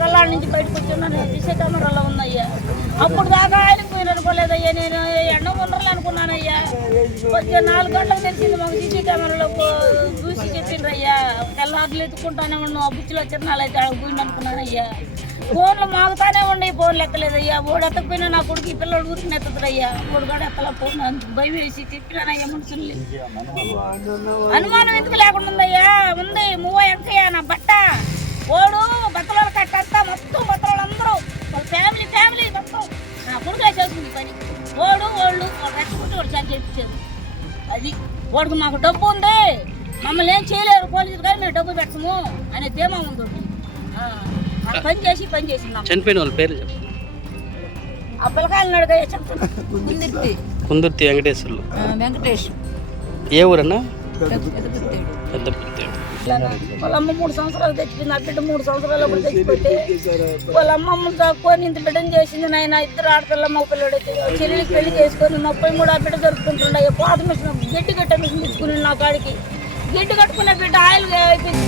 కళ్ళ నుంచి బయటకు వచ్చి సీసీ కెమెరాలో ఉన్నాయ్యా. అప్పుడు దాకా ఆయన పోయిన అనుకోలేదయ్యా, నేను ఎండ ఉండరు అనుకున్నానయ్యా. కొంచెం 4 గంటలకు తెలిసింది మాకు సీసీ కెమెరాలో చూసి చెప్పిండ్రయ్యా. తెల్లారులు ఎత్తుకుంటానే ఉన్నాం, ఆ బుచ్చిలో చిన్నాళ్ళు అయితే పోయింది అనుకున్నానయ్యా. ఫోన్లు మాగుతానే ఉండి ఫోన్లు ఎత్తలేదయ్యా. ఓడి ఎత్తకపోయినా నా కొడుకు ఈ పిల్లలు ఊరికి ఎత్తదయ్యా. ఓడి కూడా ఎత్తలా ఫోన్ భయం వేసి తిప్పినానయ్యా మనుషుల్ని. అనుమానం ఎందుకు లేకుండా ఉందయ్యా? ఉంది మూవ ఎంకయ్యా నా బట్ట ఓడు బట్టల కట్టంతా మొత్తం బట్టలు అందరూ వాళ్ళ ఫ్యామిలీ మొత్తం నా కొడుకులే చేసుకుంది పని. ఓడు వాళ్ళు రెచ్చగొట్టి వాడు చాలా చేయించారు. అది వాడికి మాకు డబ్బు ఉంది, మమ్మల్ని ఏం చేయలేరు పోలీసులు, కానీ మేము డబ్బు పెట్టము అనే ధీమా ఉంది. పని చేసింది. చనిపోయిన వాళ్ళ పేరు ఆ పిల్లకాయలు అడిగా చెప్తాను. కుందుర్తి వెంకటేశ్వర్లు. వెంకటేష్ ఏ ఊరన్నా? పెద్ద వాళ్ళ అమ్మ 3 సంవత్సరాలు తెచ్చిపోయింది. ఆ బిడ్డ 3 సంవత్సరాలు తెచ్చిపోతే వాళ్ళ అమ్మమ్మ దాక్కొని ఇంత బిడ్డను చేసింది. నాయన 2 ఆడపిల్ల మగ పిల్లడు చెల్లికి పెళ్లి చేసుకొని 30 ఆ బిడ్డ జరుపుకుంటుండే. పాత మిషన్ గడ్డి కట్టే మిషన్ తెచ్చుకుని నా కాడికి గడ్డి కట్టుకునే బిడ్డ ఆయిల్ అయిపోయింది.